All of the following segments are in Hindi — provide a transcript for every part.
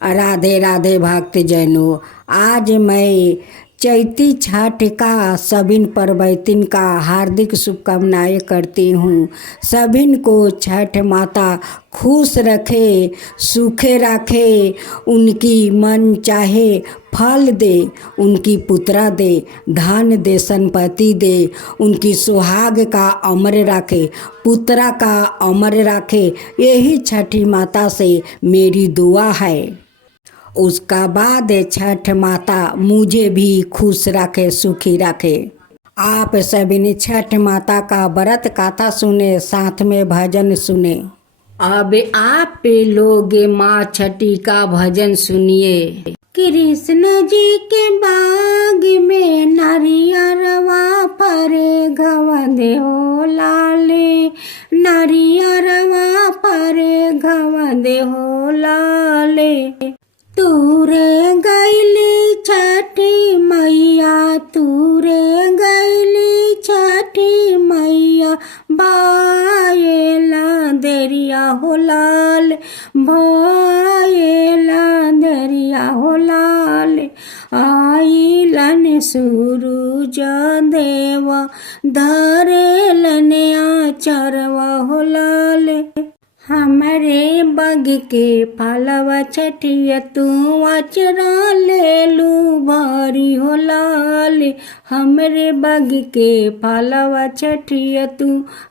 राधे राधे भक्तजनों, आज मैं चैती छठ का सभिन परवैतिन का हार्दिक शुभकामनाएं करती हूँ। सभिन को छठ माता खुश रखे, सूखे रखे, उनकी मन चाहे फल दे, उनकी पुत्रा दे, धन दे, संपत्ति दे, उनकी सुहाग का अमर रखे, पुत्रा का अमर रखे। यही छठी माता से मेरी दुआ है। उसका बाद छठ माता मुझे भी खुश रखे, सुखी रखे। आप सभी ने छठ माता का व्रत कथा सुने, साथ में भजन सुने। अब आप लोग माँ छठी का भजन सुनिए। कृष्ण जी के बाग में नारियरवा परे गवंदे हो लाले, नारियरवा परे गवंदे हो लाले। तूरे गैली छठी मैया, तूरे गैली छठी मैया, बाएला दरिया हो लाल, बाएला दरिया हो लाल। आइलन सूरज देवा, धरेलन आचरवा हो लाल। हमरे बग के फलवा छठिया, तू अचरा ले लू भारी हो लाल। हमरे बग के फलवा छठिया, तू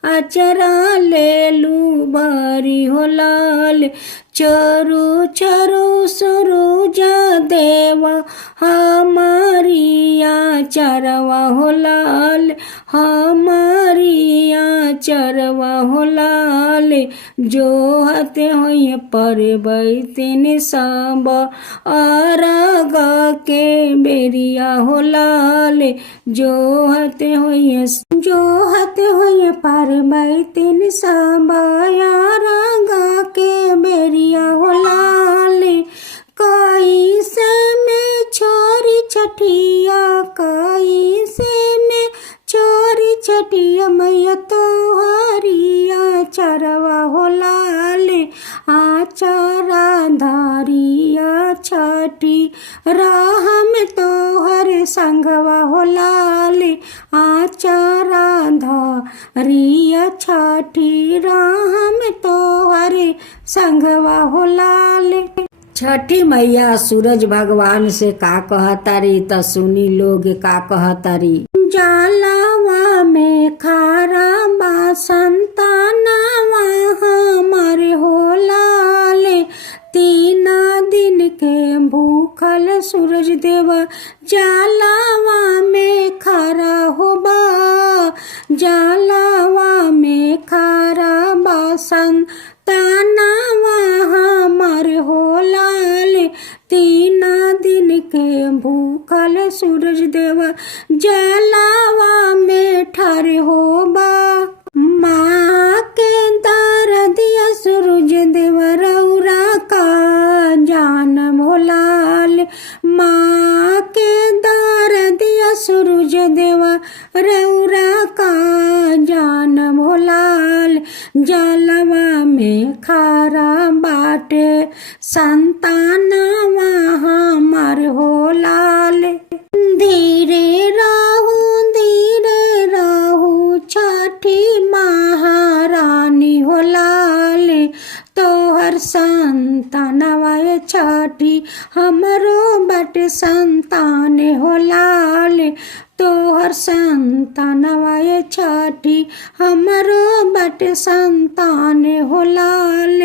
अचरा ले लू भारी हो लाल। चरो चरो सूरज देवा, हमारी आचरवा हो लाल, हमारी आचरवा हो लाल। जो हते होइए परवैतिन सब, अरग के बेरिया हो लाल। जो हते होइए परवैतिन सब, अरग के बेरिया हो लाल। कैसे में छोरी छठिया, कैसे में छोरी छठिया मैया, तोहरी आचरवा हो लाल। आचरा धारिया छठी, राह में तोहर संगवा हो लाल। आचरा धारिया छठी, राह में तोहर संगवा हो लाल। छठी मैया सूरज भगवान से का कहतारी त सुनी लोग का कहतारी। जालावा में खारा बा संतानवा हमारे हो लाल। 3 दिन के भूखल सूरज देवा, जालावा में खारा हो बा, जालावा में खारा बा संतानवा हमारे हो लाल। 3 दिन के भूखल सूरज देवा, जलावा में ठारे हो बा। माँ के दर दिया सूरज देवा, रौरा का जानम हो लाल। माँ के दर दिया सूरज देवा, रौरा का जानम हो लाल। जलवा में खारा बाटे संतानवा हमार हो लाल। धीरे रहू छठी महारानी हो लाल। तोहर संतानवा छठी, हमरो बट संतान हो लाल। तोहर संतानवा छठी, हमरो बट संतान हो लाल।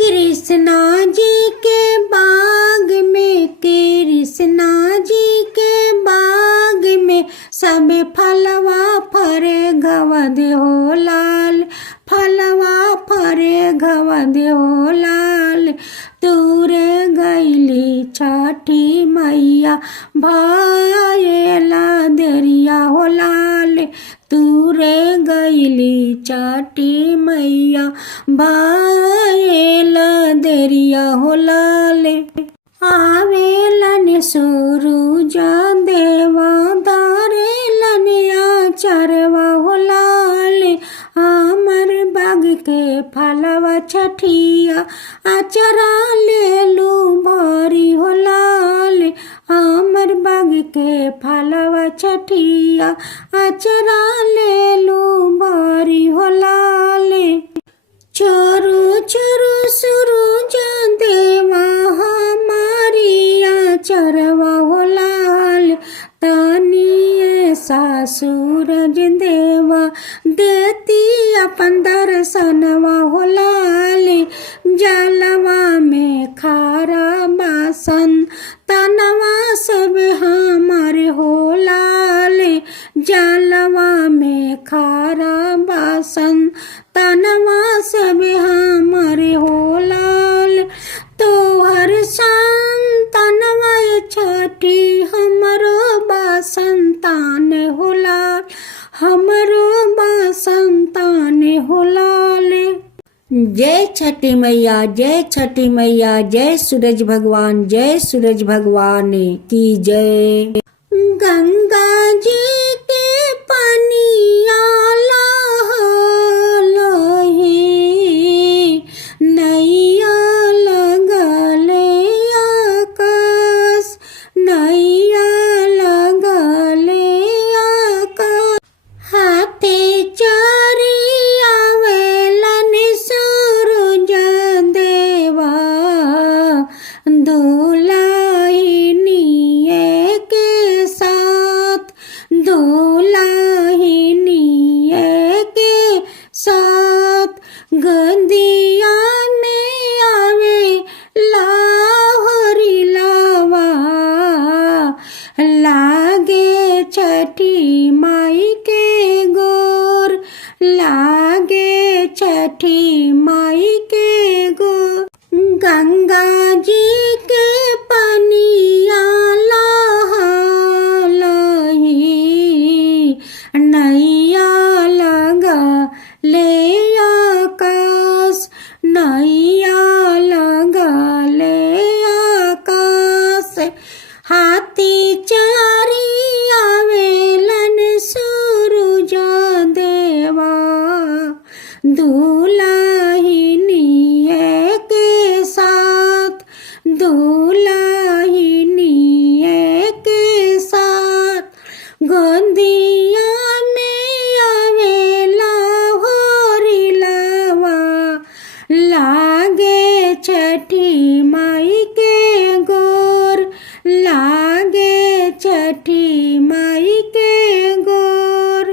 कृष्णा जी के बाग में, कृष्णा जी के बाग में, सब फलवा फरे गवद हो लाल, फलवा फरे गवद हो लाल। तूरे गैली छठी मैया, भाएला दरिया हो लाल। तूरे गैली छठी मैया, भाएला दरिया हो लाल। आवेलन सूरज देवा, धारेलन आचरवा हो लाल। हमर बाग के फलवा छठिया अचरा ले लू भरी हो लाल हमर बाग के फलवा छठिया अचरा ले लू भरी हो लाल चोरू चोरू सूरज देवा हमारिया चरवा हो लाल तनिए सा सूरज देवा देती अपन दर्शनवा हो लाल जलवा में खारा बासन तनवा सब हमार हो लाल जलवा में खारा बासन तनवा सब हमार हो लाल तोहर संतनवा छठी हमरो बासंतान हो लाल हमरो बासंतान हो लाल। जय छठी मैया, जय छठी मैया, जय सूरज भगवान, जय सूरज भगवान की जय। गंगा जी के पनिया लहे नैया लगले आकाश नैया लगले आकाश हाथे चरी आवेलन सूरज देवा दुलाहिनिए के साथ दुलाहिनिए के साथ गंदिया में आवे लाहौरी लावा लागे छठी माई के गोर लागे छठी माई के गोर गंगा जी के पनिया लही नैया लगा ले आकाश नैया लगा ले आकाश हाथी चारी आवेलन सूरज देवा दुलाहिनिए के साथ दुलाहिनिए के साथ गोंदिया में आवेला होरी लावा लागे छठी माई के गोर लागे छठी माई के गोर।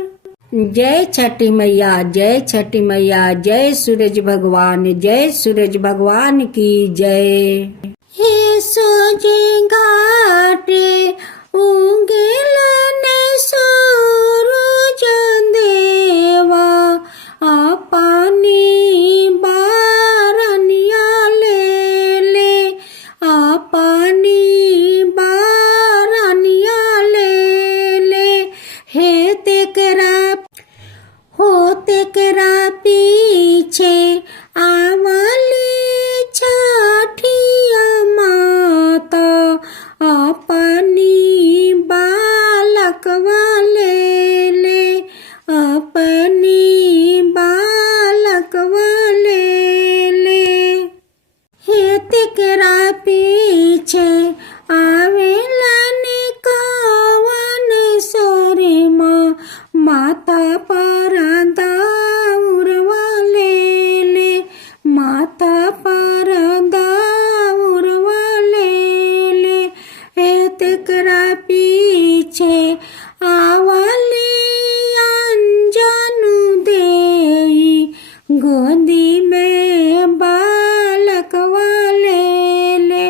जय छठी मैया, जय छठी मैया, जय सूरज भगवान, जय सूरज भगवान की जय। हे सोजी घाटे उगेलन सूरज देवा पानी बारनिया ले ले पानी बारनिया ले ले हे तेकरा हो तेकरा पीछे आवली छठिया माता अपनी बालक वाले ले अपनी बालक वाले ले हे तेकरा पीछे आवेलन कवन सोरे माँ माता पर दाऊर वाले ले माता पर दाऊर वाले ले हे तेकरा पीछे आवली अंजनु देई गोदी में बालक वाले ले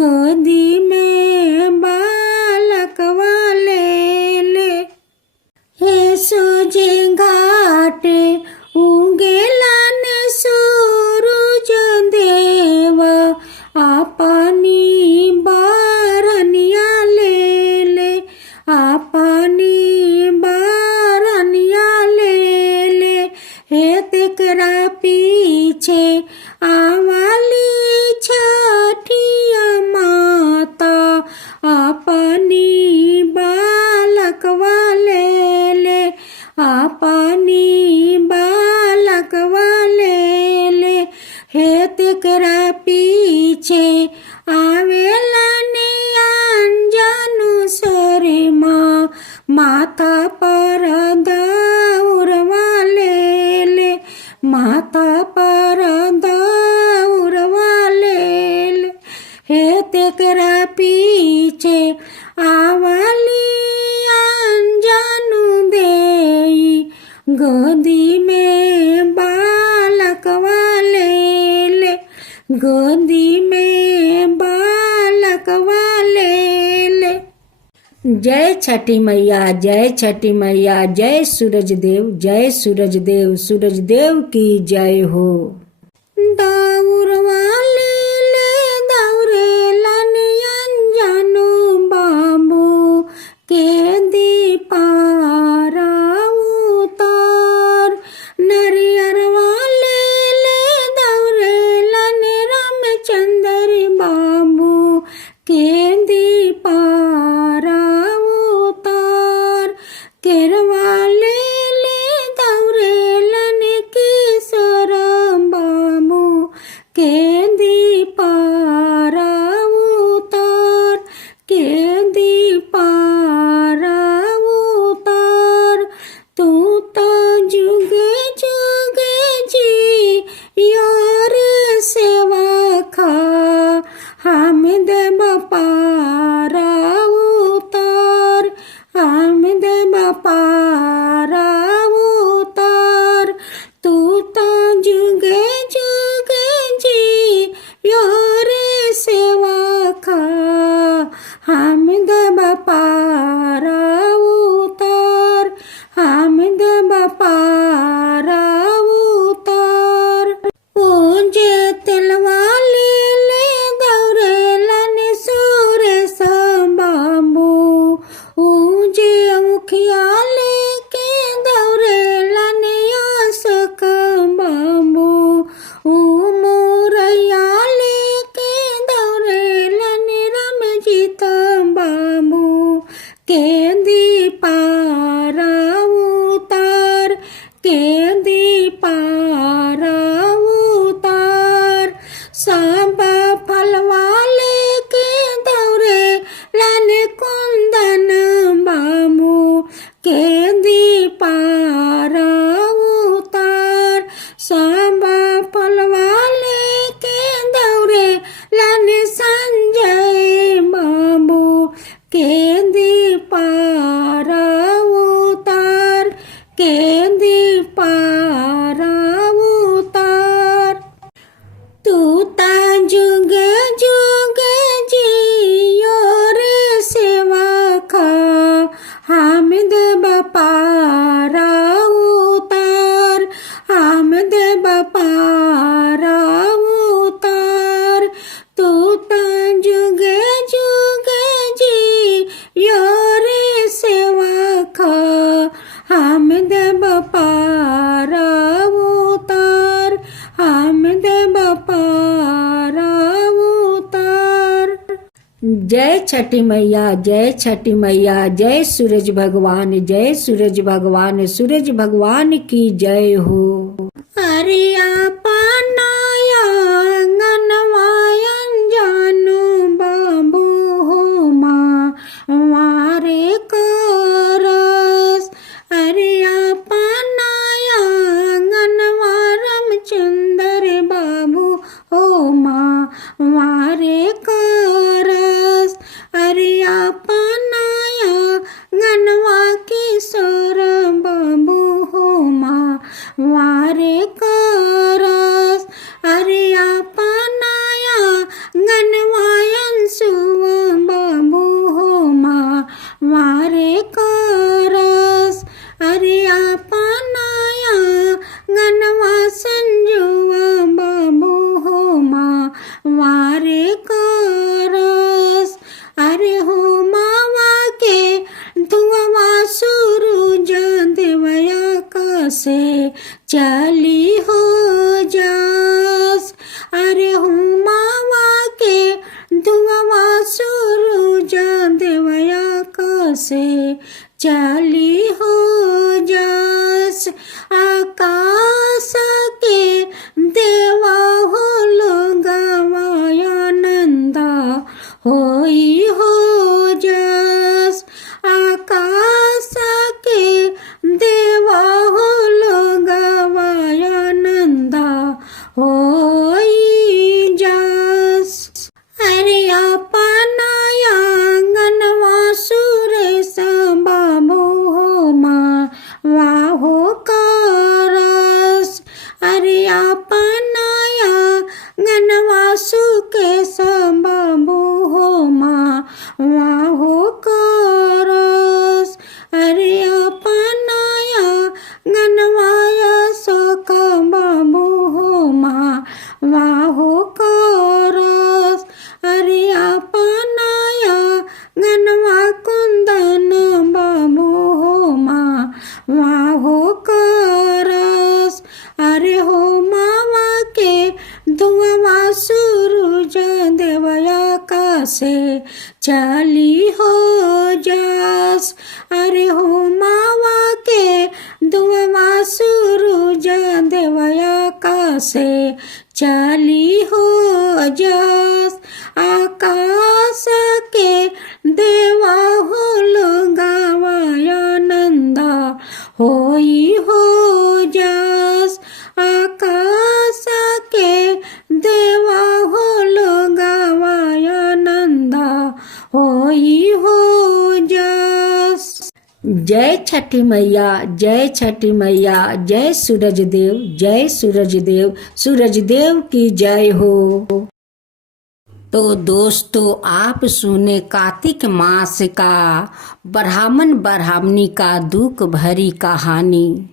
गोदी में बालक वाले ले हे सोजे घाटे उगेलन सूरज देवा अपनी बारनिया ले ले अपनी बारनिया ले ले हे तेकरा पीछे आवली छठिया माता अपनी बालक वाले ले अपनी बालक वाले माथा पर दौड़वा लेल, हे तेकरा पीछे आवली अनजानु देई, गोदी में बालकवा लेल, गोदी में बालकवा लेल। जय छठी मैया, जय छठी मैया, जय सूरज देव, जय सूरज देव, सूरज देव की जय हो। दौड़वा ले दौड़ेला अनजानु बाबू के दीपारा उतार, नरियरवा ले दौड़ेला रामचंद्र बाबू के दीपारा उतार, केरवा ले दौड़ेला किशोर बाबू के दीपारा उतार, के दीपारा उतार। तू तो जुगे जुगे जी यार सेवा खा, हामिद बपारा उतार, हामिद बपारा उतार। तू तो जुगे जुगे जी यार सेवा खा, हामिद बपारा उतार, हामिद बपारा उतार। पूजे तिलवा ले दौड़ेला सुरेश बाबू, ऊजे मुखिया लेके दौड़ेला अशोक बाबू, ऊ मोरैया लेके दौड़ेला रमजीत बाबू के दीपारा उतार, के दीपारा उतार। सब फलवा लेके दौड़ेला कुंदन बाबू के दीपारा उतार, सब फलवा लेके दौड़ेला संजय बाबू के दीपारा उतार, के दीपारा उतार। तू ता जुगे जुगे जियो रे सेवा खा, हामिद बपारा उतार, हामिद बपारा उतार। तू ता जुगे जुगे जियो रे सेवा खा, हामिद बपारा उतार, हामिद बपारा उतार। जय छठी मैया, जय छठी मैया, जय सूरज भगवान, जय सूरज भगवान, सूरज भगवान की जय हो। अरिया पानाया गनवायन जानो बाबू हो माँ मारे करस, अरिया पानाया गनवा रामचंद्र बाबू हो माँ मारे करस, अरिया पानाया गनवा किशोर बाबू हो माँ मारे करस, अरिया पानाया गनवायन सुआ बाबू हो माँ मारे करस, अरिया पानाया गनवा संजुआ बाबू हो माँ मारे करस। अरे हो मावा के धुआं सूरज देवया कसे चली हो से चली हो जास। अरे हो मावा के दुआ सूरज देवया का से चली हो जास। आकाश के देवा हो गावाया नंदा होई हो जास। आकाश के देवा हो गावाया नंदा होई हो जास। जय छठी मैया, जय छठी मैया, जय सूरज देव, जय सूरज देव, सूरज देव की जय हो। तो दोस्तों, आप सुने कार्तिक मास का ब्राह्मण ब्राह्मणी का दुख भरी कहानी।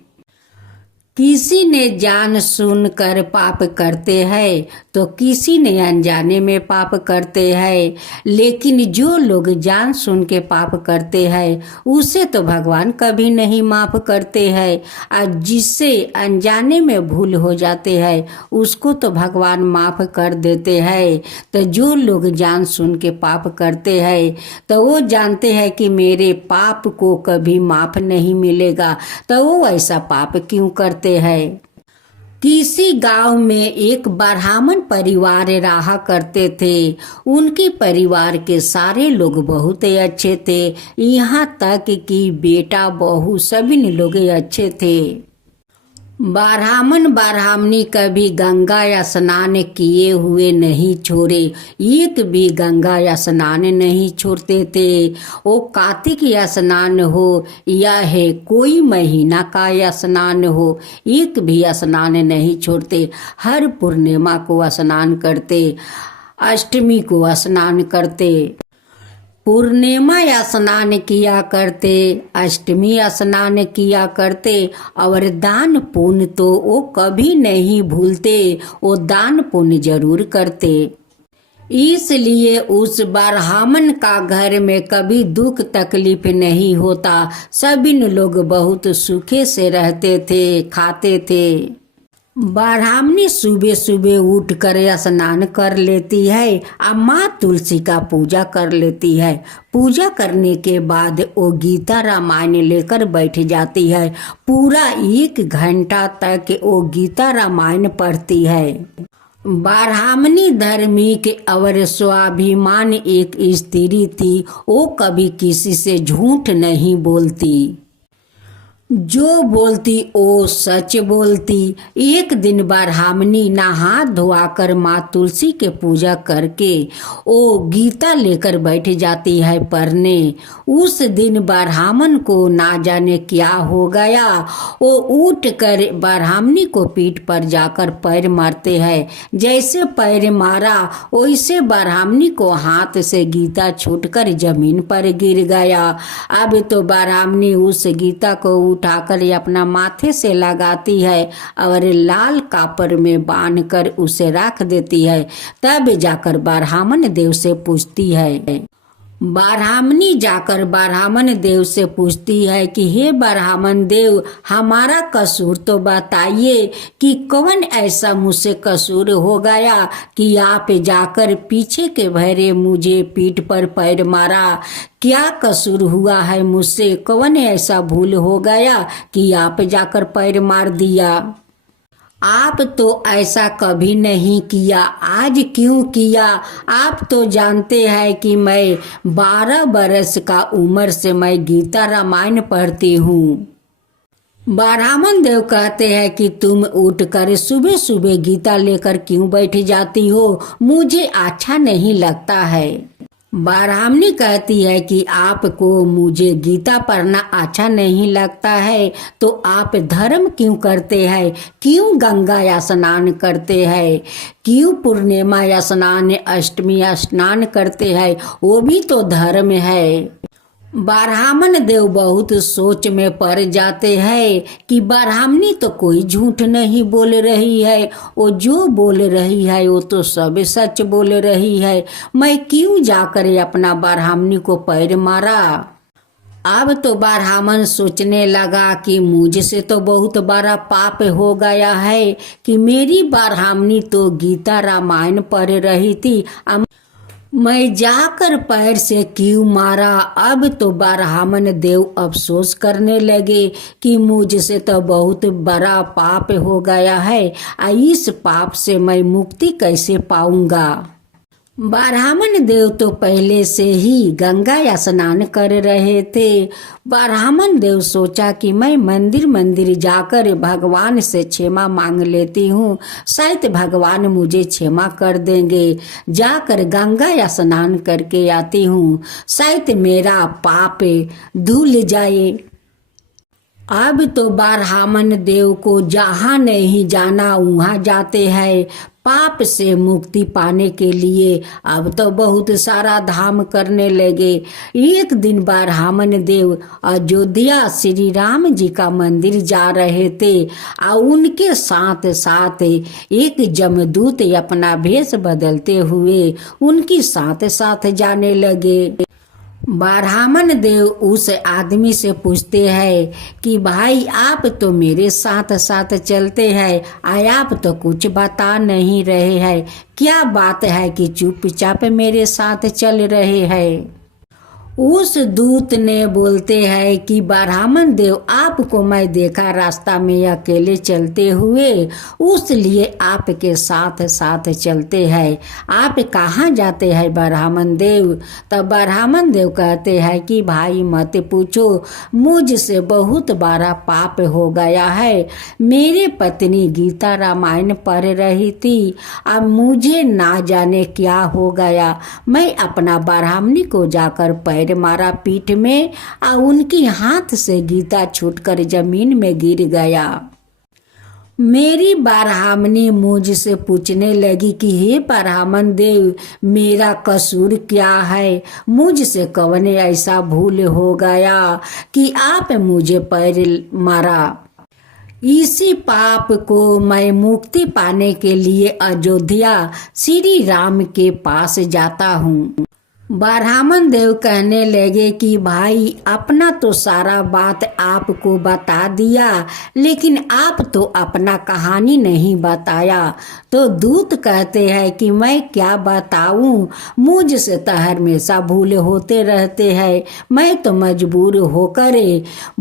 किसी ने जान सुन कर पाप करते हैं तो किसी ने अनजाने में पाप करते हैं, लेकिन जो लोग जान सुन के पाप करते हैं उसे तो भगवान कभी नहीं माफ करते हैं, और जिससे अनजाने में भूल हो जाते हैं उसको तो भगवान माफ कर देते हैं। तो जो लोग जान सुन के पाप करते हैं तो वो जानते हैं कि मेरे पाप को कभी माफ नहीं मिलेगा, तो वो ऐसा पाप क्यों करते हैं। किसी गांव में एक ब्राह्मण परिवार रहा करते थे। उनके परिवार के सारे लोग बहुत अच्छे थे, यहाँ तक कि बेटा बहू सभी लोग अच्छे थे। ब्राह्मण ब्राह्मणी कभी गंगा स्नान किए हुए नहीं छोड़े, एक भी गंगा स्नान नहीं छोड़ते थे। वो कार्तिक स्नान हो या है कोई महीना का स्नान हो, एक भी स्नान नहीं छोड़ते। हर पूर्णिमा को स्नान करते, अष्टमी को स्नान करते, पूर्णिमा स्नान किया करते, अष्टमी स्नान किया करते, और दान पुण्य तो वो कभी नहीं भूलते, वो दान पुण्य जरूर करते। इसलिए उस ब्राह्मण का घर में कभी दुख तकलीफ नहीं होता, सभी लोग बहुत सुखे से रहते थे, खाते थे। ब्राह्मणी सुबह सुबह उठ कर स्नान कर लेती है और माँ तुलसी का पूजा कर लेती है। पूजा करने के बाद वो गीता रामायण लेकर बैठ जाती है। पूरा 1 घंटा तक वो गीता रामायण पढ़ती है। ब्राह्मणी धार्मिक और स्वाभिमान एक स्त्री थी, वो कभी किसी से झूठ नहीं बोलती, जो बोलती वो सच बोलती। एक दिन ब्राह्मणी नहा धोआकर माँ तुलसी के पूजा करके वो गीता लेकर बैठ जाती है पढ़ने। उस दिन ब्राह्मण को ना जाने क्या हो गया, वो उठ कर ब्राह्मणी को पीठ पर जाकर पैर मारते हैं। जैसे पैर मारा वैसे ब्राह्मणी को हाथ से गीता छूटकर जमीन पर गिर गया। अब तो ब्राह्मणी उस गीता को उठाकर अपना माथे से लगाती है और लाल कापड़ में बांधकर उसे रख देती है। तब जाकर ब्राह्मण देव से पूछती है, ब्राह्मणी जाकर ब्राह्मण देव से पूछती है कि हे ब्राह्मण देव, हमारा कसूर तो बताइए कि कौन ऐसा मुझसे कसूर हो गया कि आप जाकर पीछे के भरे मुझे पीठ पर पैर मारा। क्या कसूर हुआ है मुझसे, कौन ऐसा भूल हो गया कि आप जाकर पैर मार दिया। आप तो ऐसा कभी नहीं किया, आज क्यों किया। आप तो जानते हैं कि मैं 12 बरस का उम्र से मैं गीता रामायण पढ़ती हूँ। ब्राह्मण देव कहते हैं कि तुम उठकर सुबह सुबह गीता लेकर क्यों बैठ जाती हो, मुझे अच्छा नहीं लगता है। ब्राह्मणी कहती है कि आपको मुझे गीता पढ़ना अच्छा नहीं लगता है तो आप धर्म क्यों करते हैं, क्यों गंगा स्नान करते हैं, क्यों पूर्णिमा स्नान अष्टमी स्नान करते हैं, वो भी तो धर्म है। ब्राह्मण देव बहुत सोच में पड़ जाते हैं कि ब्राह्मणी तो कोई झूठ नहीं बोल रही है, वो जो बोल रही है वो तो सब सच बोल रही है। मैं क्यों जाकर अपना ब्राह्मणी को पैर मारा। अब तो ब्राह्मण सोचने लगा कि मुझसे तो बहुत बड़ा पाप हो गया है कि मेरी ब्राह्मणी तो गीता रामायण पढ़ रही थी, मैं जाकर पैर से क्यों मारा। अब तो ब्राह्मण देव अफसोस करने लगे कि मुझसे तो बहुत बड़ा पाप हो गया है, इस पाप से मैं मुक्ति कैसे पाऊंगा। ब्राह्मण देव तो पहले से ही गंगा स्नान कर रहे थे। ब्राह्मण देव सोचा कि मैं मंदिर मंदिर जाकर भगवान से क्षमा मांग लेती हूँ, शायद भगवान मुझे क्षमा कर देंगे। जाकर गंगा स्नान करके आती हूँ, शायद मेरा पाप धुल जाए। अब तो ब्राह्मण देव को जहाँ नहीं जाना वहाँ जाते हैं पाप से मुक्ति पाने के लिए। अब तो बहुत सारा धाम करने लगे। एक दिन ब्राह्मण देव अयोध्या श्री राम जी का मंदिर जा रहे थे और उनके साथ साथ एक जमदूत अपना भेष बदलते हुए उनकी साथ साथ जाने लगे। ब्राह्मण देव उस आदमी से पूछते हैं कि भाई आप तो मेरे साथ साथ चलते हैं, आप तो कुछ बता नहीं रहे हैं, क्या बात है कि चुपचाप मेरे साथ चल रहे हैं। उस दूत ने बोलते हैं कि ब्राह्मण देव आपको मैं देखा रास्ता में अकेले चलते हुए, उसलिए आपके साथ साथ चलते हैं। आप कहाँ जाते हैं ब्राह्मण देव। तब ब्राह्मण देव कहते हैं कि भाई मत पूछो, मुझसे बहुत बड़ा पाप हो गया है। मेरे पत्नी गीता रामायण पढ़ रही थी, अब मुझे ना जाने क्या हो गया। मैं अपना ब्राह्मणी को जाकर पैर मारा पीठ में और उनकी हाथ से गीता छूटकर जमीन में गिर गया। मेरी ब्राह्मणी मुझसे पूछने लगी कि हे ब्राह्मण देव, मेरा कसूर क्या है, मुझसे कौन ऐसा भूल हो गया कि आप मुझे पैर मारा। इसी पाप को मैं मुक्ति पाने के लिए अयोध्या श्री राम के पास जाता हूँ। ब्राह्मण देव कहने लगे कि भाई अपना तो सारा बात आपको बता दिया, लेकिन आप तो अपना कहानी नहीं बताया। तो दूत कहते हैं कि मैं क्या बताऊं, मुझसे तो हमेशा भूल होते रहते हैं। मैं तो मजबूर होकर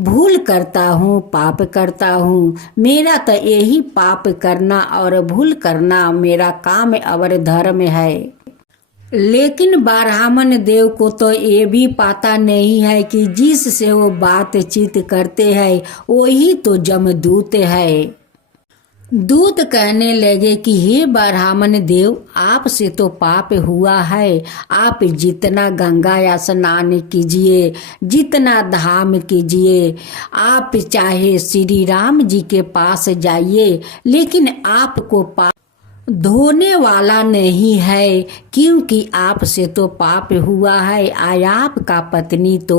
भूल करता हूँ, पाप करता हूँ। मेरा तो यही पाप करना और भूल करना मेरा काम और धर्म है। लेकिन ब्राह्मण देव को तो ये भी पता नहीं है कि जिससे वो बातचीत करते हैं वही तो जमदूत है। दूत कहने लगे कि हे ब्राह्मण देव, आपसे तो पाप हुआ है। आप जितना गंगा स्नान कीजिए, जितना धाम कीजिए, आप चाहे श्री राम जी के पास जाइए, लेकिन आपको पाप धोने वाला नहीं है, क्योंकि आपसे तो पाप हुआ है। आपका पत्नी तो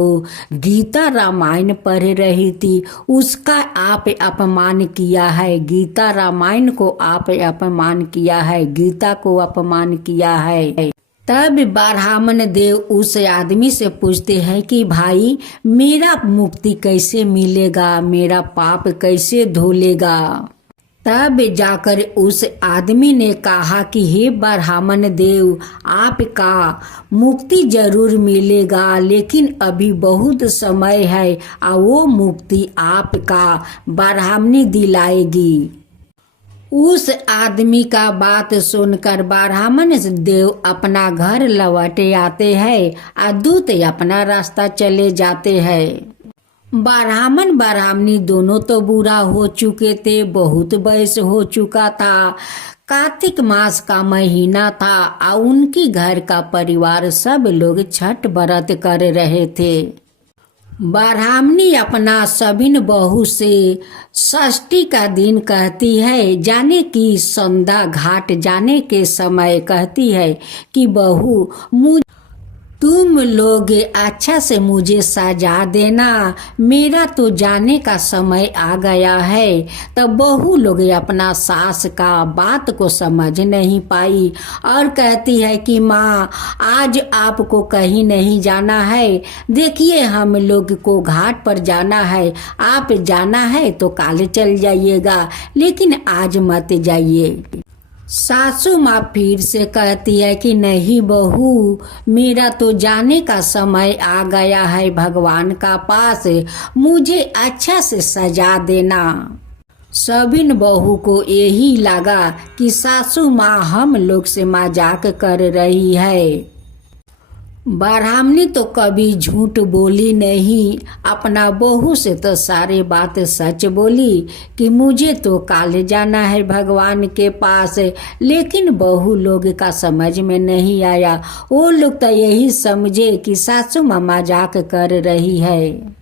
गीता रामायण पढ़ रही थी, उसका आप अपमान किया है। गीता रामायण को आप अपमान किया है, गीता को अपमान किया है। तब ब्राह्मण देव उस आदमी से पूछते हैं कि भाई मेरा मुक्ति कैसे मिलेगा, मेरा पाप कैसे धुलेगा। तब जाकर उस आदमी ने कहा कि हे ब्राह्मण देव, आपका मुक्ति जरूर मिलेगा, लेकिन अभी बहुत समय है और वो मुक्ति आपका ब्राह्मणी दिलाएगी। उस आदमी का बात सुनकर ब्राह्मण देव अपना घर लौटे आते हैं और दूत अपना रास्ता चले जाते हैं। ब्राह्मण ब्राह्मणी दोनों तो बूढ़ा हो चुके थे, बहुत वयस हो चुका था। कार्तिक मास का महीना था और उनकी घर का परिवार सब लोग छठ व्रत कर रहे थे। ब्राह्मणी अपना सभिन बहू से षष्ठी का दिन कहती है, जाने की संध्या घाट जाने के समय कहती है कि बहू तुम लोग अच्छा से मुझे सजा देना, मेरा तो जाने का समय आ गया है। तब बहू लोग अपना सास का बात को समझ नहीं पाई और कहती है कि माँ आज आपको कहीं नहीं जाना है, देखिए हम लोग को घाट पर जाना है, आप जाना है तो कल चल जाइएगा, लेकिन आज मत जाइए। सासू माँ फिर से कहती है कि नहीं बहू, मेरा तो जाने का समय आ गया है भगवान का पास, मुझे अच्छा से सजा देना। सबिन बहू को यही लगा कि सासू माँ हम लोग से मजाक कर रही है। ब्राह्मणी तो कभी झूठ बोली नहीं, अपना बहू से तो सारी बात सच बोली कि मुझे तो कल जाना है भगवान के पास। लेकिन बहू लोग का समझ में नहीं आया, वो लोग तो यही समझे कि सासू माँ मजाक कर रही है।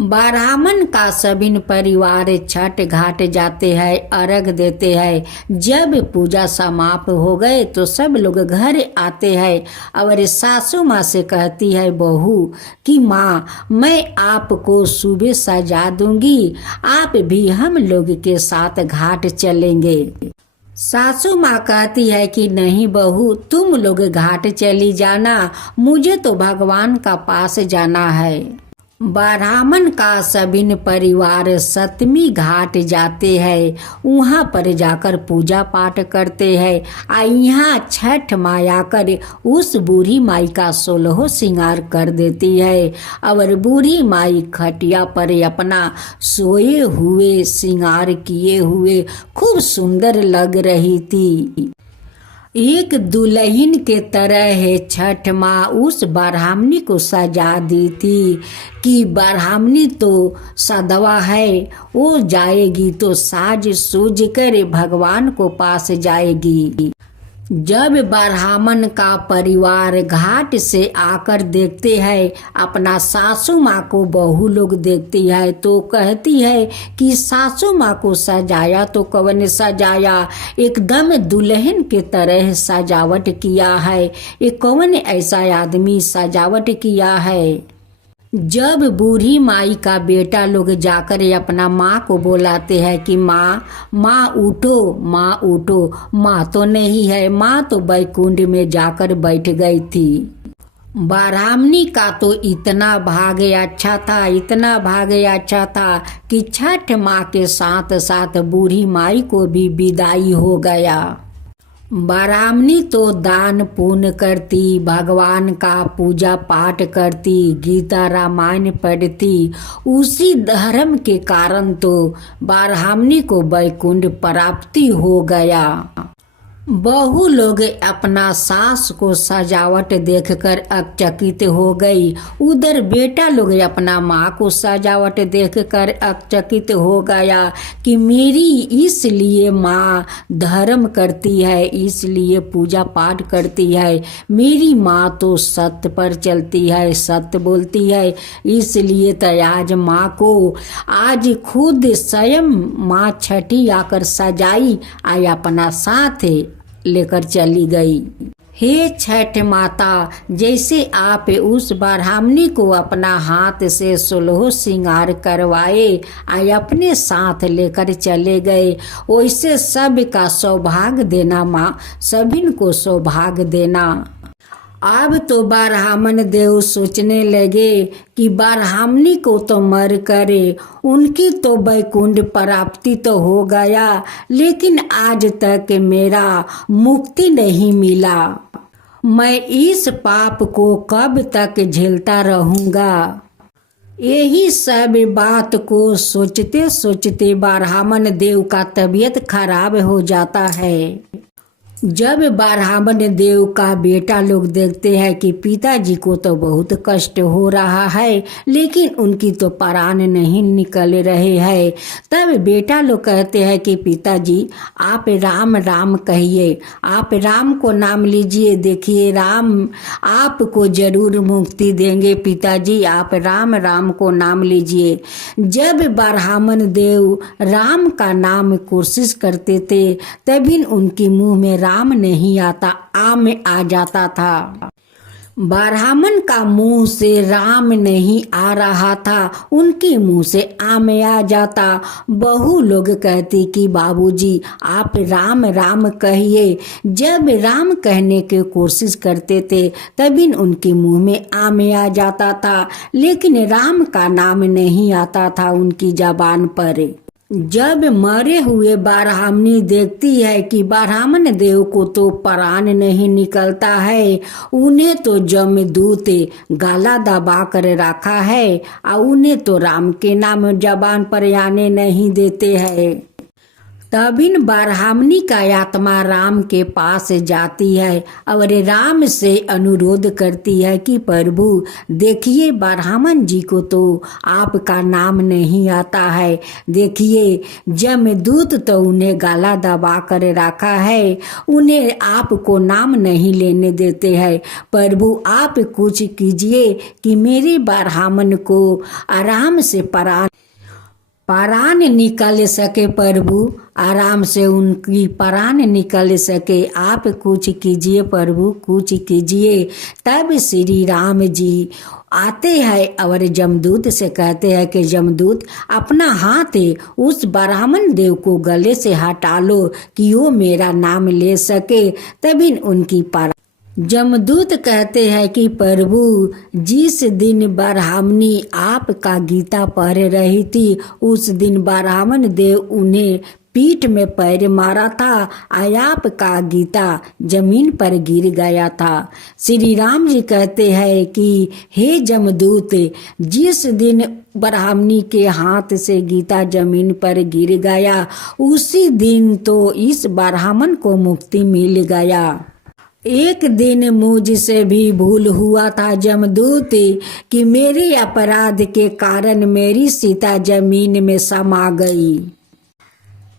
ब्राह्मण का सभी परिवार छठ घाट जाते हैं, अर्घ देते हैं। जब पूजा समाप्त हो गए तो सब लोग घर आते हैं और सासू माँ से कहती है बहू कि माँ, मैं आपको सुबह सजा दूंगी, आप भी हम लोग के साथ घाट चलेंगे। सासू माँ कहती है कि नहीं बहू, तुम लोग घाट चली जाना, मुझे तो भगवान का पास जाना है। ब्राह्मण का सभी परिवार सतमी घाट जाते हैं, वहाँ पर जाकर पूजा पाठ करते हैं। यहाँ छठ माँ आकर उस बूढ़ी माई का 16 श्रृंगार कर देती है और बूढ़ी माई खटिया पर अपना सोए हुए श्रृंगार किए हुए खूब सुंदर लग रही थी। एक दुल्हन के तरह है छठ माँ उस ब्राह्मणी को सजा दी थी कि ब्राह्मणी तो सदवा है, वो जाएगी तो साज सूझ कर भगवान को पास जाएगी। जब ब्राह्मण का परिवार घाट से आकर देखते हैं, अपना सासू माँ को बहू लोग देखती है तो कहती है कि सासू माँ को सजाया तो कौन सजाया, एकदम दुल्हन के तरह सजावट किया है, ये कौन ऐसा आदमी सजावट किया है। जब बूढ़ी माई का बेटा लोग जाकर अपना माँ को बुलाते हैं कि माँ, माँ उठो, माँ उठो, माँ तो नहीं है, माँ तो बैकुंठ में जाकर बैठ गई थी। ब्राह्मणी का तो इतना भाग्य अच्छा था, इतना भाग्य अच्छा था कि छठ माँ के साथ साथ बूढ़ी माई को भी विदाई हो गया। ब्राह्मणी तो दान पुण्य करती, भगवान का पूजा पाठ करती, गीता रामायण पढ़ती, उसी धर्म के कारण तो ब्राह्मणी को वैकुंठ प्राप्ति हो गया। बहू लोग अपना सास को सजावट देखकर अचकित हो गई, उधर बेटा लोग अपना माँ को सजावट देखकर अचकित हो गया कि मेरी इसलिए माँ धर्म करती है, इसलिए पूजा पाठ करती है, मेरी माँ तो सत्य पर चलती है, सत्य बोलती है, इसलिए तो आज माँ को आज खुद स्वयं माँ छठी आकर सजाई आई, अपना साथ लेकर चली गई। हे छठ माता, जैसे आप उस ब्राह्मणी को अपना हाथ से 16 श्रृंगार करवाए आई अपने साथ लेकर चले गए, वैसे सब का सौभाग्य देना माँ, सभी को सौभाग्य देना। अब तो ब्राह्मण देव सोचने लगे कि ब्राह्मणी को तो मर करे, उनकी तो वैकुंठ प्राप्ति तो हो गया, लेकिन आज तक मेरा मुक्ति नहीं मिला, मैं इस पाप को कब तक झेलता रहूँगा। यही सब बात को सोचते सोचते ब्राह्मण देव का तबीयत खराब हो जाता है। जब ब्राह्मण देव का बेटा लोग देखते हैं कि पिताजी को तो बहुत कष्ट हो रहा है, लेकिन उनकी तो प्राण नहीं निकल रहे हैं, तब बेटा लोग कहते हैं कि पिताजी आप राम राम कहिए, आप राम को नाम लीजिए, देखिए राम आपको जरूर मुक्ति देंगे, पिताजी आप राम राम को नाम लीजिए। जब ब्राह्मण देव राम का नाम कोशिश करते थे, तभी उनके मुंह में राम नहीं आता, आम आ जाता था। ब्राह्मण का मुंह से राम नहीं आ रहा था, उनके मुंह से आम आ जाता। बहू लोग कहती कि बाबूजी आप राम राम कहिए। जब राम कहने की कोशिश करते थे तभी उनके मुंह में आम आ जाता था, लेकिन राम का नाम नहीं आता था उनकी जबान पर। जब मरे हुए ब्राह्मणी देखती है कि ब्राह्मण देव को तो प्राण नहीं निकलता है, उन्हें तो जमदूत गला दबा कर रखा है और उन्हें तो राम के नाम जबान पर आने नहीं देते हैं। तभी ब्राह्मणी का आत्मा राम के पास जाती है और राम से अनुरोध करती है कि प्रभु देखिए, ब्राह्मण जी को तो आपका नाम नहीं आता है। देखिए, जमदूत तो उन्हें गला दबा कर रखा है, उन्हें आपको नाम नहीं लेने देते हैं। प्रभु आप कुछ कीजिए कि मेरे ब्राह्मण को आराम से प्राण निकल सके। प्रभु आराम से उनकी प्राण निकल सके, आप कुछ कीजिए प्रभु, कुछ कीजिए। तब श्री राम जी आते हैं और जमदूत से कहते हैं कि जमदूत अपना हाथ उस ब्राह्मण देव को गले से हटा लो कि वो मेरा नाम ले सके। तभी उनकी जमदूत कहते हैं कि प्रभु जिस दिन ब्राह्मणी आपका गीता पढ़ रही थी, उस दिन ब्राह्मण देव उन्हें पीठ में पैर मारा था और आपका गीता जमीन पर गिर गया था। श्री राम जी कहते हैं कि हे जमदूत, जिस दिन ब्राह्मणी के हाथ से गीता जमीन पर गिर गया, उसी दिन तो इस ब्राह्मण को मुक्ति मिल गया। एक दिन मुझसे भी भूल हुआ था जमदूत कि मेरे अपराध के कारण मेरी सीता जमीन में समा गई।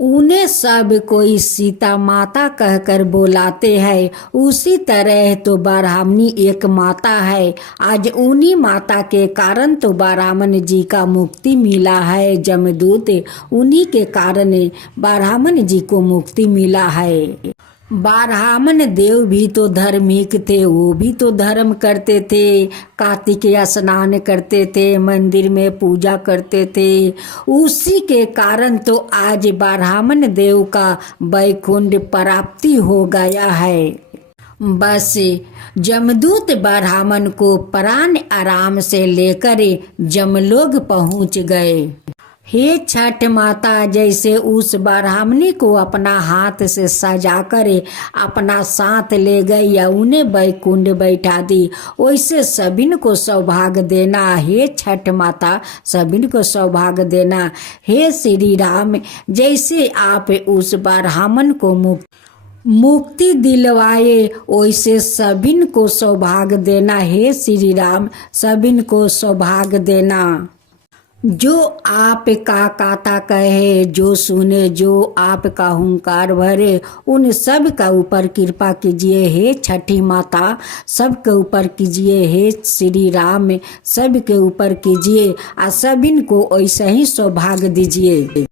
उन्हें सब कोई सीता माता कहकर बुलाते हैं, उसी तरह तो ब्राह्मणी एक माता है। आज उन्हीं माता के कारण तो ब्राह्मण जी का मुक्ति मिला है। जमदूत उन्हीं के कारण ब्राह्मण जी को मुक्ति मिला है। ब्राह्मण देव भी तो धार्मिक थे, वो भी तो धर्म करते थे, कार्तिक स्नान करते थे, मंदिर में पूजा करते थे। उसी के कारण तो आज ब्राह्मण देव का वैकुंठ प्राप्ति हो गया है। बस जमदूत ब्राह्मण को प्राण आराम से लेकर जमलोक पहुंच गए। हे छठ माता, जैसे उस ब्राह्मणी को अपना हाथ से सजाकर अपना साथ ले गई या उन्हें वैकुंठ बैठा दी, वैसे सभी को सौभाग्य देना। हे छठ माता, सभी को सौभाग्य देना। हे श्री राम, जैसे आप उस ब्राह्मण को मुक्ति दिलवाए, वैसे सभी को सौभाग्य देना। हे श्री राम, सभी को सौभाग्य देना। जो आपका काता कहे, जो सुने, जो आपका हुंकार भरे, उन सब का ऊपर कृपा कीजिए। हे छठी माता, सब के ऊपर कीजिए। हे श्री राम, सब के ऊपर कीजिए और सभी को ऐसा ही सौभाग्य दीजिए।